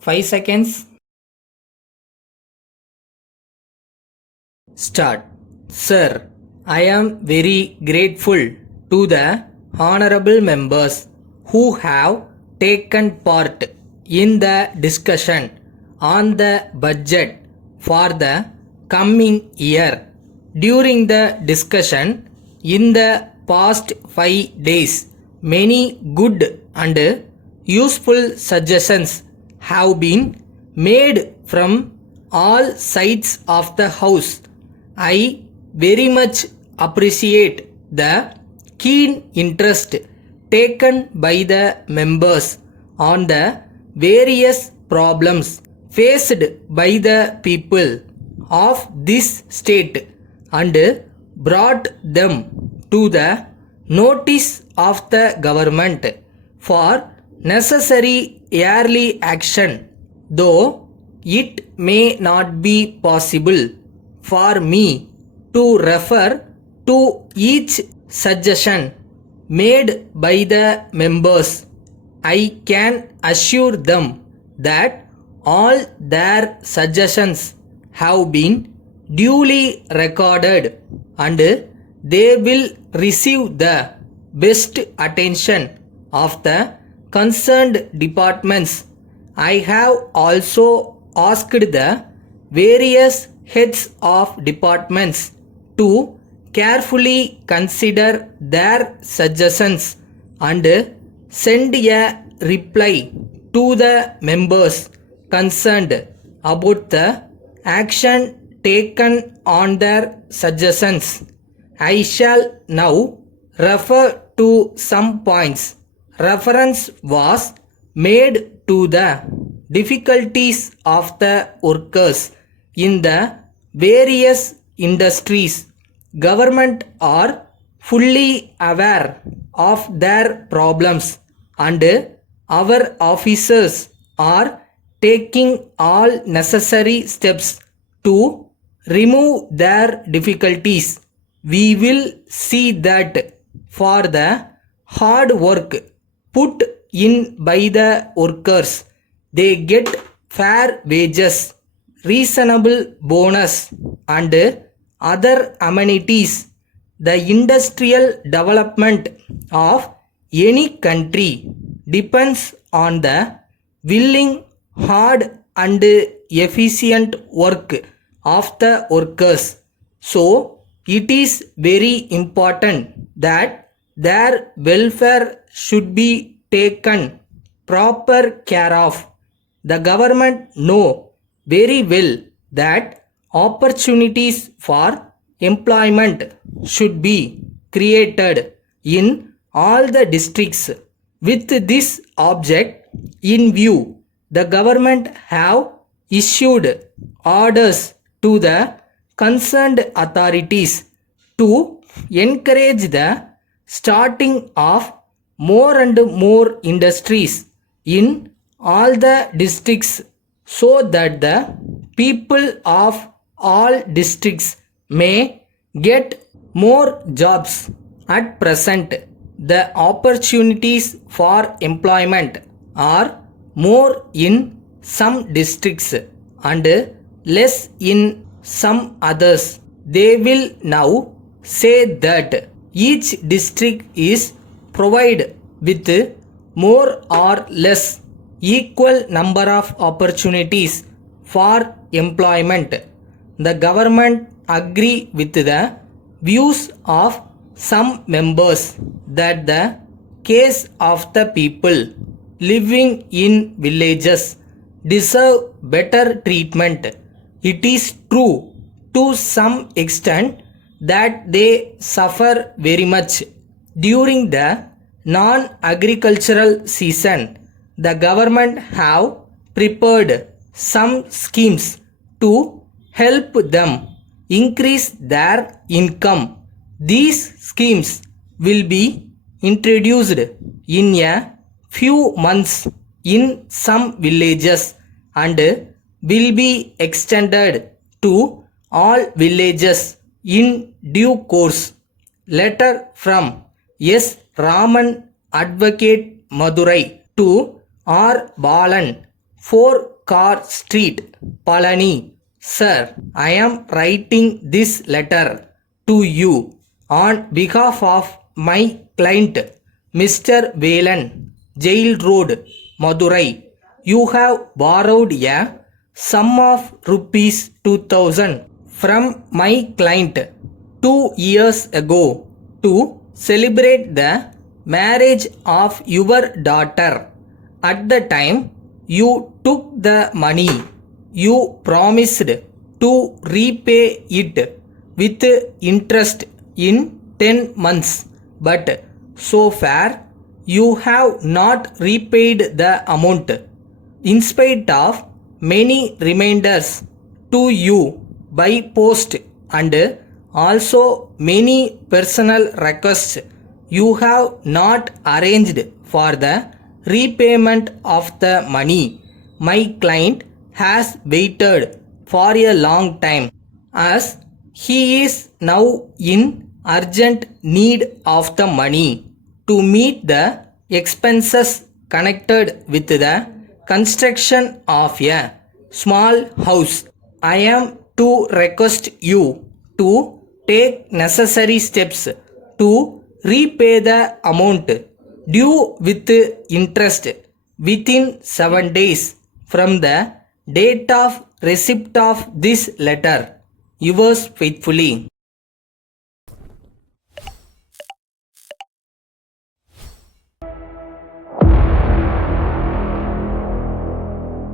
5 seconds. Start. Sir, I am very grateful to the honorable members who have taken part in the discussion on the budget for the coming year. During the discussion in the past 5 days, many good and useful suggestions have been made from all sides of the house. I very much appreciate the keen interest taken by the members on the various problems faced by the people of this state and brought them to the notice of the government for necessary early action. Though it may not be possible for me to refer to each suggestion made by the members, I can assure them that all their suggestions have been duly recorded and they will receive the best attention of the concerned departments. I have also asked the various heads of departments to carefully consider their suggestions and send a reply to the members concerned about the action taken on their suggestions. I shall now refer to some points. Reference was made to the difficulties of the workers in the various industries. Government are fully aware of their problems and our officers are taking all necessary steps to remove their difficulties. We will see that for the hard work put in by the workers, they get fair wages, reasonable bonus and other amenities. The industrial development of any country depends on the willing, hard and efficient work of the workers. So, it is very important that their welfare should be taken proper care of. The government know very well that opportunities for employment should be created in all the districts. With this object in view, the government have issued orders to the concerned authorities to encourage the starting of more and more industries in all the districts so that the people of all districts may get more jobs. At present, the opportunities for employment are more in some districts and less in some others. They will now say that each district is provided with more or less equal number of opportunities for employment. The government agree with the views of some members that the case of the people living in villages deserve better treatment. It is true to some extent that they suffer very much during the non-agricultural season. The government have prepared some schemes to help them increase their income. These schemes will be introduced in a few months in some villages and will be extended to all villages in due course. Letter from S. Raman, Advocate, Madurai to R. Balan, 4 Car Street, Palani. Sir, I am writing this letter to you on behalf of my client, Mr. Velan, Jail Road, Madurai. You have borrowed a sum of rupees 2000 from my client 2 years ago to celebrate the marriage of your daughter. At the time you took the money, you promised to repay it with interest in 10 months, but so far you have not repaid the amount. In spite of many reminders to you by post and also many personal requests, you have not arranged for the repayment of the money. My client has waited for a long time as he is now in urgent need of the money to meet the expenses connected with the construction of a small house. I am to request you to take necessary steps to repay the amount due with interest within 7 days from the date of receipt of this letter. Yours faithfully.